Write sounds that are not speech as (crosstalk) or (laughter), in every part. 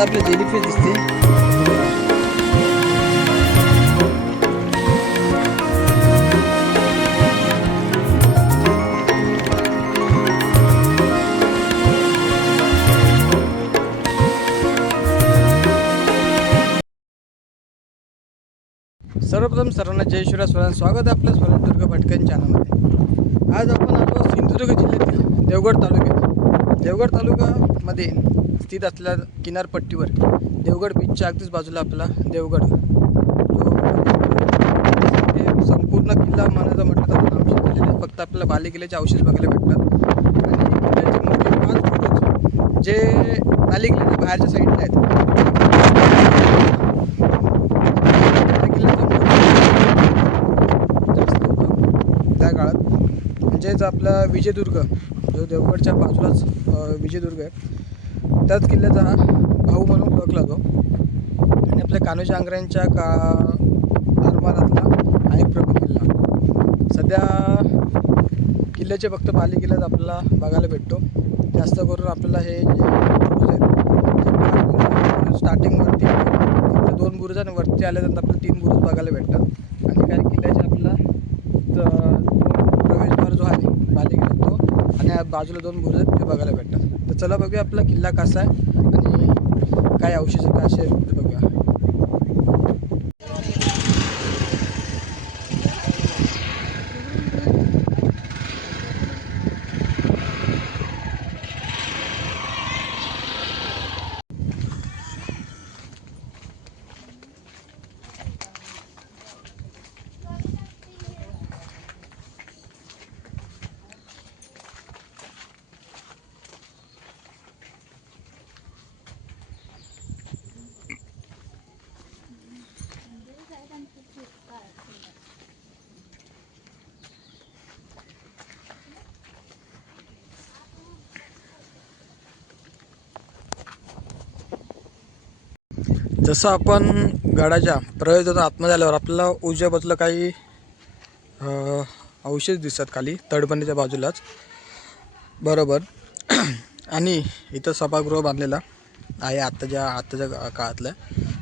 अं, ह्या पाण्यात आपली जेलीफिश दिसते सर्वप्रथम सर्वांना जय शिवराय स्वरांचं स्वागत आहे आपल्या स्वराजदुर्ग भटकन चॅनलमध्ये आज आपण आलो सिंधुदुर्ग जिल्ह्यातील देवगड तालुक्यात देवगड तालुक्यामध्ये स्थित असलेल्या किनारपट्टीवर देवगड बीचच्या अगदीच बाजूला आपला देवगड. जो संपूर्ण किल्ला म्हणायचं म्हटलं तर आमच्या अवशेष फक्त आपल्याला बालेकिल्ल्याचे अवशेष बघायला भेटतात. आणि किल्ल्याचे मोठे पाच जे बालेकिल्ल्याच्या बाहेरच्या साईडला आहेत. त्या काळात. म्हणजेच आपला विजयदुर्ग जो देवगडच्या बाजूलाच विजयदुर्ग आहे. त्याच किल्ल्याचा हा भाऊ म्हणून ओळखला जातो. आणि आपल्या कान्होजी आंग्र्यांच्या का दरबारातला हा एक प्रमुख किल्ला. सध्या किल्ल्याचे फक्त बाले किल्ल्यात आपल्याला बघायला भेटतो. जास्त करून आपल्याला हे जे बुरुज आहेत स्टार्टिंगवरती फक्त दोन बुरुज आणि वरती आल्यानंतर आपल्याला तीन बुरुज बघायला भेटतात. आणि काही किल्ल्याचे आपल्याला जो प्रवेशद्वार जो आहे बाले किल्ला तो आणि बाजूला दोन बुरुज आहेत ते बघायला भेटतात. चला बघूया आपला किल्ला कसा आहे आणि काय औषधं कसे आहेत ते बघूया जसं आपण गडाच्या प्रयोजनात आतमध्ये आल्यावर आपल्याला उजव्या बाजूला काही अ, अवशेष दिसतात खाली तडबंदीच्या बाजूलाच. बरोबर. (clears throat) आणि इथं सभागृह बांधलेला आहे आत्ताच्या आत्ताच्या काळातलं.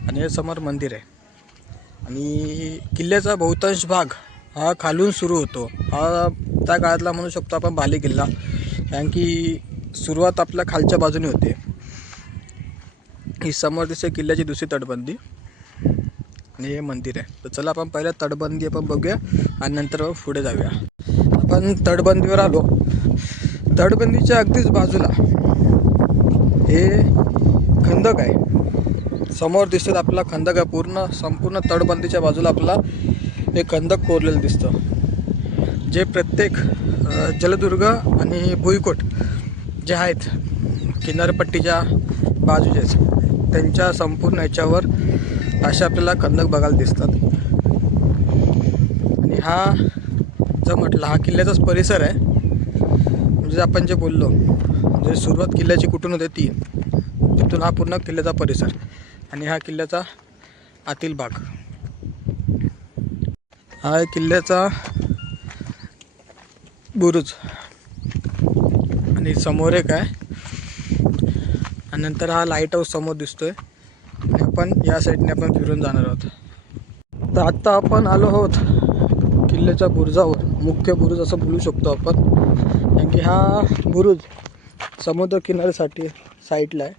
आणि हे समोर मंदिर आहे. आणि किल्ल्याचा बहुतांश भाग हा खालून सुरू होतो. हा त्या काळातला म्हणू शकतो आपण बाले किल्ला कारण की सुरुवात आपल्या खालच्या बाजूने होते. ही समोर दिसते किल्ल्याची दुसरी तटबंदी. आणि हे मंदिर आहे. तर चला आपण पहिल्या तटबंदी आपण बघूया आणि नंतर पुढे जाऊया. आपण तटबंदीवर आलो. तटबंदीच्या अगदीच बाजूला हे खंदक आहे. समोर दिसत आपला खंदक आहे. पूर्ण संपूर्ण तटबंदीच्या बाजूला आपला हे खंदक कोरलेलं दिसतं. जे प्रत्येक जलदुर्ग आणि भुईकोट जे आहेत किनारपट्टीच्या बाजूचेच. त्यांच्या संपूर्ण याच्यावर असे आपल्याला कंदक बघायला दिसतात. आणि हा जर म्हटलं हा किल्ल्याचाच परिसर आहे. म्हणजे आपण जे बोललो म्हणजे सुरुवात किल्ल्याची कुठून होते ती तिथून हा पूर्ण किल्ल्याचा परिसर. आणि हा किल्ल्याचा आतील भाग. हा किल्ल्याचा बुरुज. आणि समोर एक आहे. आणि नंतर हा लाइट हाऊस समोर दिसतोय. आणि आपण या साईडने आपण फिरून जाणार आहोत. तर आत्ता आपण आलो आहोत किल्ल्याच्या बुरुजावर. मुख्य बुरुज असं बोलू शकतो आपण. कारण की हा बुरुज समुद्रकिनारीसाठी साईडला आहे.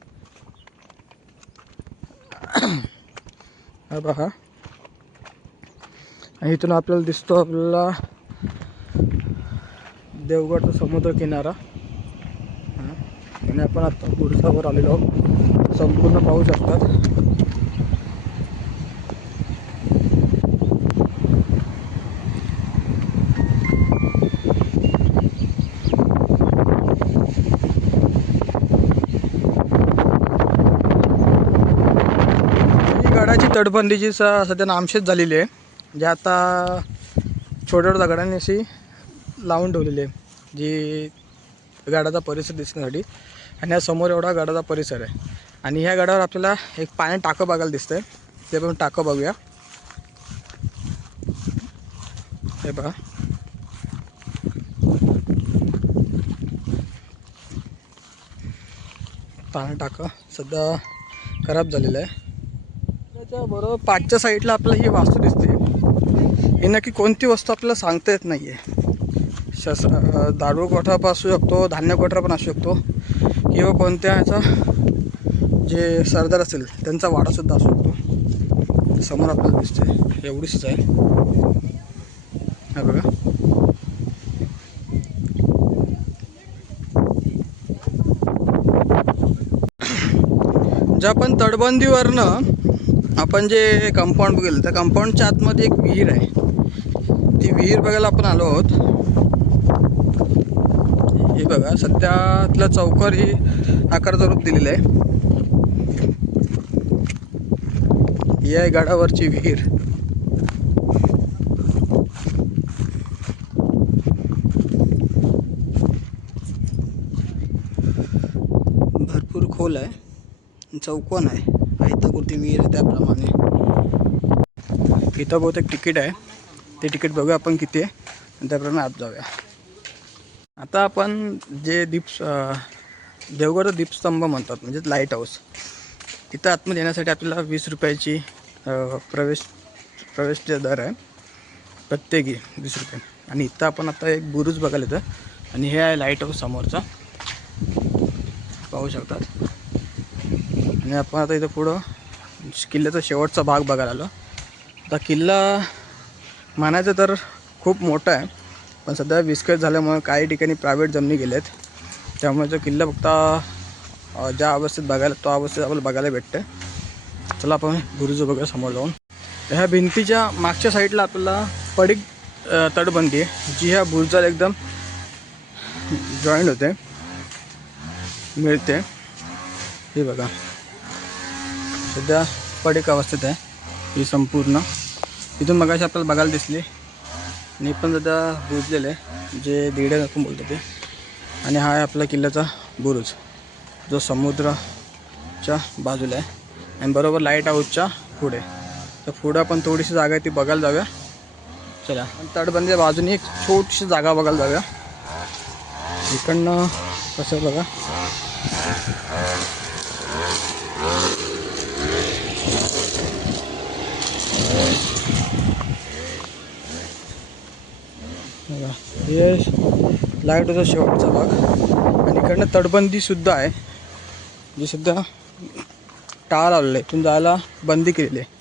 हा आणि इथून आपल्याला दिसतो आपल्याला देवगडचा समुद्रकिनारा आणि आपण आता गुडसावर आलेलो आहोत. संपूर्ण पाहू शकतात. ही गडाची तटबंदीची जी सध्या नामशेत झालेली आहे. जे आता छोट्या छोट्या अशी लावून ठेवलेली आहे. जी गाडाचा परिसर दिसण्यासाठी. आणि या समोर एवढा गडाचा परिसर आहे. आणि ह्या गडावर आपल्याला एक पाण्यात टाकं बघायला दिसतंय. ते पण टाकं बघूया. हे बघा. पाणी टाकं सध्या खराब झालेलं आहे. त्याच्या बरोबर पाठच्या साईडला आपल्याला ही वास्तू दिसते. ही नक्की कोणती वस्तू आपल्याला सांगता येत नाही आहे शस दारूळ दारू कोठा पण असू शकतो धान्य कोठा पण असू शकतो. किंवा कोणत्या ह्याचा जे सरदार असेल त्यांचा वाडासुद्धा असू शकतो. समोर आपल्याला दिसते एवढीच आहे. हा बघा. ज्या आपण तटबंदीवरनं आपण जे कंपाऊंड बघितलं त्या कंपाऊंडच्या आतमध्ये एक विहीर आहे. ती विहीर बघायला आपण आलो आहोत. हे बघा सध्या चौकर चौकारी आकाराचं रूप दिलेलं आहे. ही आहे गडावरची विहीर. भरपूर खोल आहे चौकोन आहे आयताकृती विहीर आहे त्याप्रमाणे. इथं बहुतेक तिकीट आहे. ते तिकीट बघूया आपण किती आहे. त्याप्रमाणे आत जाऊया. आता आपण जे दीप देवगड दीपस्तंभ म्हणतात म्हणजे लाइट हाऊस तिथं आतमध्ये येण्यासाठी आपल्याला वीस रुपयाची प्रवेश प्रवेशचे दर आहे. प्रत्येकी वीस रुपये. आणि इथं आपण आता एक बुरुज बघायला येतं आणि हे आहे लाइट हाऊस समोरचा. पाहू शकतात. आणि आपण आता इथं पुढं किल्ल्याचा शेवटचा भाग बघायला आलो. आता किल्ला म्हणायचं तर खूप मोठा आहे. पण सध्या विस्कट झाल्यामुळे काही ठिकाणी प्रायव्हेट जमिनी गेल्यात. त्यामुळे जो किल्ला फक्त ज्या अवस्थेत बघायला तो अवस्थेत आपल्याला बघायला भेटते चला आपण गुरुजो बघा समोर जाऊन. ह्या भिंतीच्या मागच्या साईडला आपल्याला पडीक तटबंदी आहे जी ह्या बुरुजाला एकदम जॉईंट होते. मिळते. हे बघा. सध्या पडीक अवस्थेत आहे. ही संपूर्ण. इथून मगाशी आपल्याला बघायला दिसली. निपण पण बुजलेलं आहे. जे दीड आपण बोलतो ते. आणि हा आहे आपला किल्ल्याचा बुरुज. जो समुद्राच्या बाजूला आहे. आणि बरोबर लाइट हाऊसच्या पुढे. तर पुढं आपण थोडीशी जागा आहे ती बघायला जाऊया. चला. आणि तटबंदीच्या बाजूने एक छोटीशी जागा बघायला जाऊया. इकडनं कसं बघा. बघा हे लाईटचा शेवटचा भाग. आणि इकडनं तटबंदीसुद्धा आहे. जी सुद्धा टाळ आलेलं आहे. इथून जायला बंदी केलेली आहे.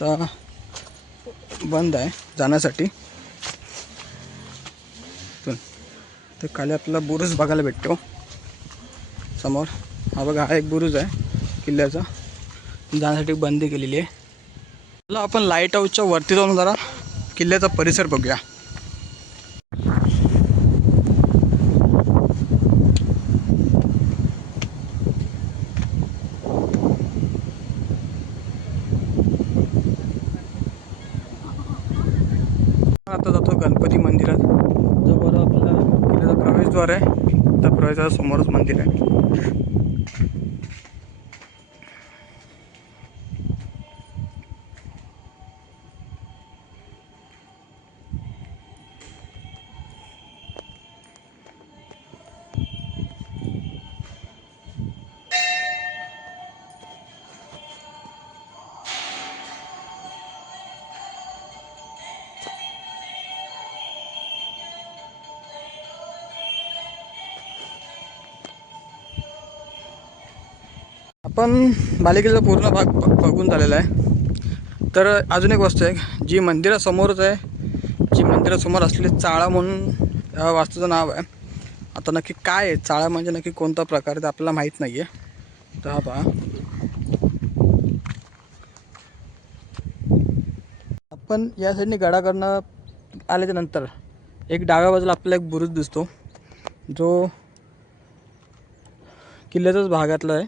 तर बघा. बंद आहे जाण्यासाठी. इथून. तर खाली आपल्याला बुरुज बघायला भेटतो. समोर. हा बघा हा एक बुरुज आहे किल्ल्याचा. जाण्यासाठी बंदी केलेली आहे. चला आपण लाइट हाऊसच्या वरती जाऊन जरा किल्ल्याचा परिसर बघूया. आता जातो गणपती मंदिरात. जो बरं आपला किल्ल्याचा प्रवेशद्वार आहे. त्या प्रवेशाच्या समोरच मंदिर आहे. आपण बालिकेचा पूर्ण भाग ब- बघून झालेला आहे. तर अजून एक वस्तू आहे जी मंदिरासमोरच आहे जी मंदिरासमोर असलेली चाळा म्हणून या वास्तूचं नाव आहे. आता नक्की काय आहे? चाळा म्हणजे नक्की कोणता प्रकार आहे ते आपल्याला माहीत नाही आहे तर हा पहा. आपण या साईडने गडाकडनं आल्याच्यानंतर एक डाव्या बाजूला आपल्याला एक बुरुज दिसतो. जो किल्ल्याचाच भागातला आहे.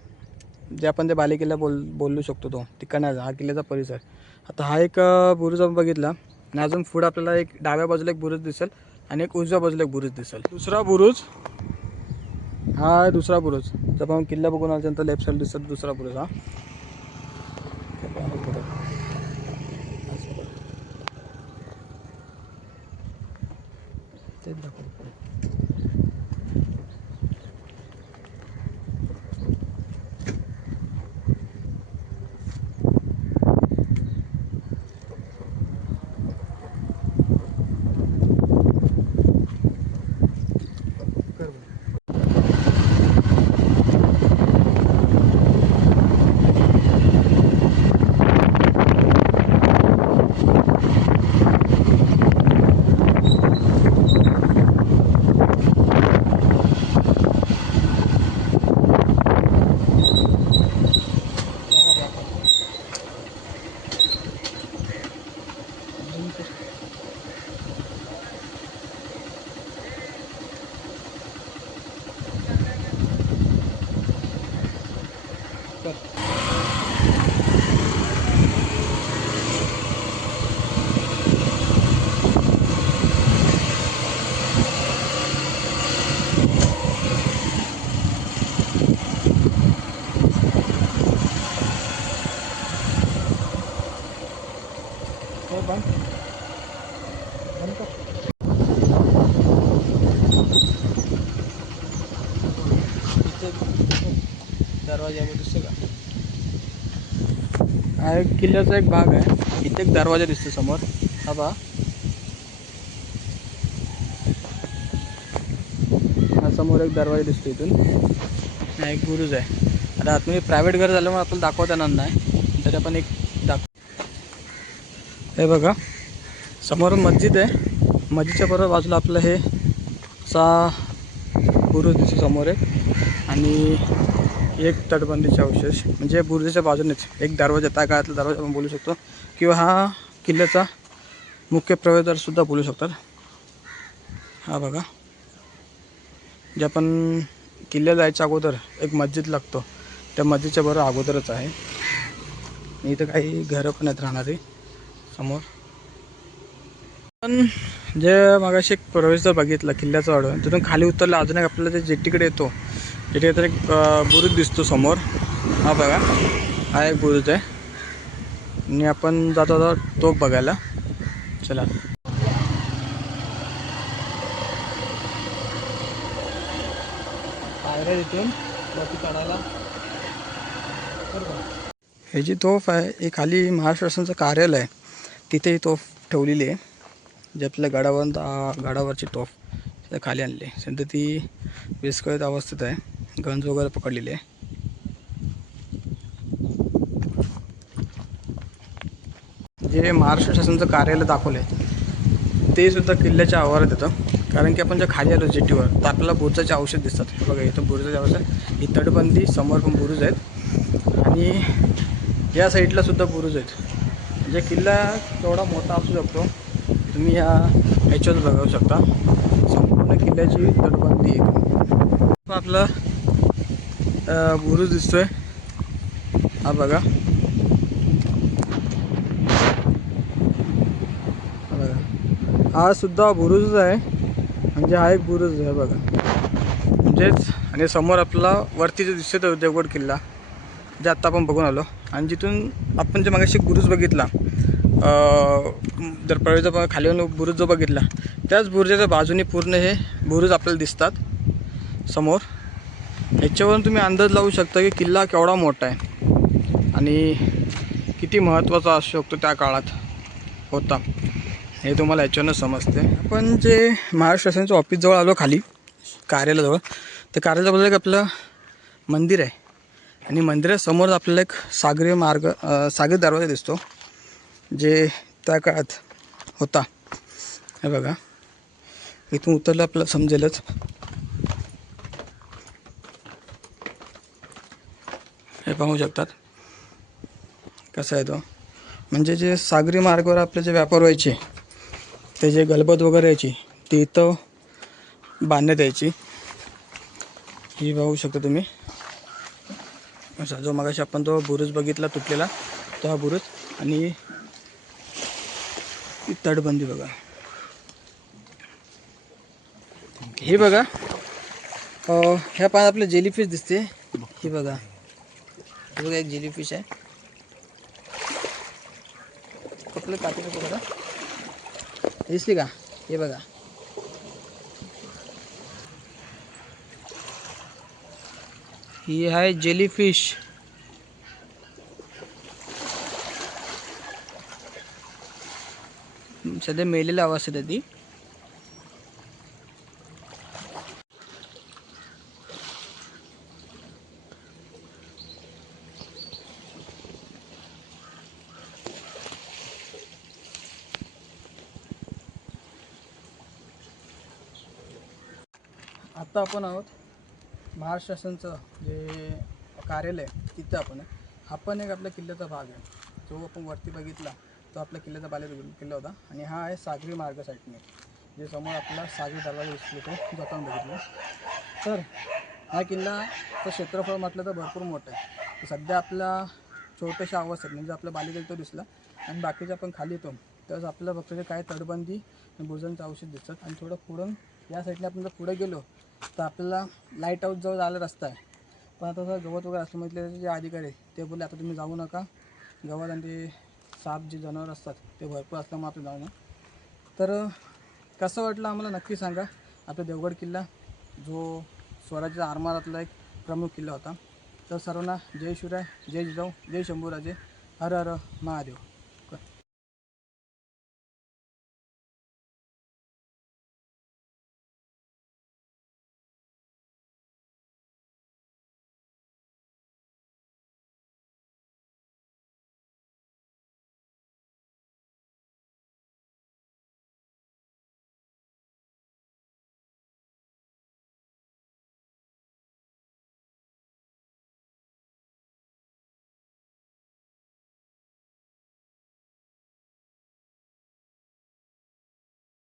जे आपण ते बालेकिल्ला बोल बोलू शकतो तो तिकडनं हा किल्ल्याचा परिसर. आता हा एक बुरुज आपण बघितला आणि अजून पुढं आपल्याला एक डाव्या बाजूला एक बुरुज दिसेल आणि एक उजव्या बाजूला एक बुरुज दिसेल. दुसरा बुरुज हा दुसरा बुरुज. जर आपण किल्ला बघून आल्यानंतर लेफ्ट साईड दिसत दुसरा बुरुज हा ते पण आहे पुढं. असं बघ. तेच दाखवतो. कर बरं. हो बंद बंद कर इथे दरवाजा दिसतो का हा एक किल्ल्याचा एक भाग आहे. इथे एक दरवाजा दिसतो समोर. हा पहा. हा समोर एक दरवाजा दिसतो इथून. हा एक बुरुज आहे. आता आतमध्ये प्रायव्हेट घर झाल्यामुळे आपल्याला दाखवता येणार नाही. तरी आपण एक दाख हे बघा. समोर मस्जिद आहे. मस्जिदच्या बरोबर बाजूला आपलं हे सा बुरुज दिसतो समोर आहे आणि एक तटबंदीचे अवशेष. म्हणजे बुरुजाच्या बाजूनेच एक दरवाजा त्या काळातला दरवाजा आपण बोलू शकतो. किंवा हा किल्ल्याचा मुख्य प्रवेशद्वारसुद्धा बोलू शकतात. हा बघा. जे आपण किल्ल्याला जायच्या अगोदर एक मस्जिद लागतो. त्या मस्जिदच्या बरोबर अगोदरच आहे. इथं काही घरं पण आहेत राहणारी समोर. पण जे मागाशी एक प्रवेशद्वार बघितला किल्ल्याचा वाढवून तिथून खाली उतरलं अजून एक आपल्याला जे जेट्टीकडे येतो इथे तर एक बुरुज दिसतो समोर. हा बघा. हा एक बुरुज आहे. आणि आपण जातो आता तो बघायला. चला. पायऱ्या तिथून वरती हे जी तोफ आहे ही खाली महाराष्ट्र शासनाचं कार्यालय आहे. तिथे ही तोफ ठेवलेली आहे. जे आपल्या गडावर गडावरची तोफ खाली आणली आहे. सध्या ती विस्कळीत अवस्थेत आहे. गंज वगैरे पकडलेले आहे. जे महाराष्ट्र शासनाचं कार्यालय दाखवलं आहे ते सुद्धा किल्ल्याच्या आवारात येतं. कारण की आपण ज्या खाली आलो जेटीवर तर आपल्याला बुरुजाचे औषध दिसतात. बघा इथं बुरुजाचे औषध ही तटबंदी समोर पण बुरुज आहेत. आणि या साईडला सुद्धा बुरुज आहेत. म्हणजे किल्ला केवढा मोठा असू शकतो. तुम्ही या ह्याच्यावर बघू शकता. संपूर्ण किल्ल्याची तटबंदी आहे. आपलं बुरुज दिसतोय. हा बघा. हा बघा. सुद्धा बुरुजच आहे. म्हणजे हा एक बुरुज आहे बघा. म्हणजेच आणि समोर आपला वरती जो दिसतो तो देवगड किल्ला जे आत्ता आपण बघून आलो. आणि जिथून आपण जे मागाशी बुरुज बघितला जर प्रवेश खाली बुरुज जो बघितला त्याच बुरुजाच्या बाजूने पूर्ण हे बुरुज आपल्याला दिसतात. समोर. ह्याच्यावरून तुम्ही अंदाज लावू शकता की किल्ला केवढा मोठा आहे आणि किती महत्त्वाचा असू शकतो त्या काळात होता. हे तुम्हाला याच्यावरनं समजते. आपण जे महाराष्ट्र शासनाच्या ऑफिसजवळ आलो खाली कार्यालयाजवळ तर कार्यालयाजवळ एक आपलं मंदिर आहे. आणि मंदिरासमोर आपल्याला एक सागरी मार्ग सागरी दरवाजा दिसतो जे त्या काळात होता. हे बघा. इथून उतरलं आपल्याला समजेलच. हे पाहू शकतात. कसं आहे तो? म्हणजे जे सागरी मार्गावर आपले जे व्यापार व्हायचे ते जे गलबत वगैरे यायची ती इथं बांधण्यात यायची. ही पाहू शकता तुम्ही. असा जो मगाशी आपण तो बुरुज बघितला तुटलेला तो हा बुरुज आणि तटबंदी बघा. हे बघा. ह्या पाण्यात आपलं जेलीफिश दिसते. ही बघा. हे बघा एक जेलीफिश आहे. आपलं नको बघा दिसली का? हे बघा. ही आहे जेलीफिश सध्या मेलेल्या अवस्थेत आहे ती. आत्ता आपण आहोत महाराष्ट्र शासनचं जे कार्यालय आहे, तिथं आपण आहे. हा पण एक आपल्या किल्ल्याचा भाग आहे. जो आपण वरती बघितला तो आपल्या किल्ल्याचा बाले किल्ला होता. आणि हा आहे सागरी मार्ग साईडने. जे समोर आपला सागरी दरवाजा दिसतो तो आपण बघितला. तर हा किल्लाचं क्षेत्रफळ म्हटलं तर भरपूर मोठं आहे. सध्या आपला छोट्याशा अवस्थेत म्हणजे आपला बालेकिल्ला तो दिसला. आणि बाकीचे आपण खाली येतो तर आपल्याला फक्त जे काय तटबंदी आणि औषध दिसतात आणि थोडं पुढून या साईडने आपण जर पुढे गेलो तर आपल्याला लाइट हाऊस जवळ जायला रस्ता आहे. पण आता जर गवत वगैरे असलं म्हटलं जे अधिकारी ते बोलले आता तुम्ही जाऊ नका. गवत आणि ते साप जे जनावर असतात ते भरपूर असल्यामुळे आपण जाऊ नये. तर कसं वाटलं आम्हाला नक्की सांगा. आपला देवगड किल्ला जो स्वराज्य आरमारातला एक प्रमुख किल्ला होता. तर सर्वांना जय शिवराय जय जिजाऊ जय शंभूराजे. हर हर महादेव.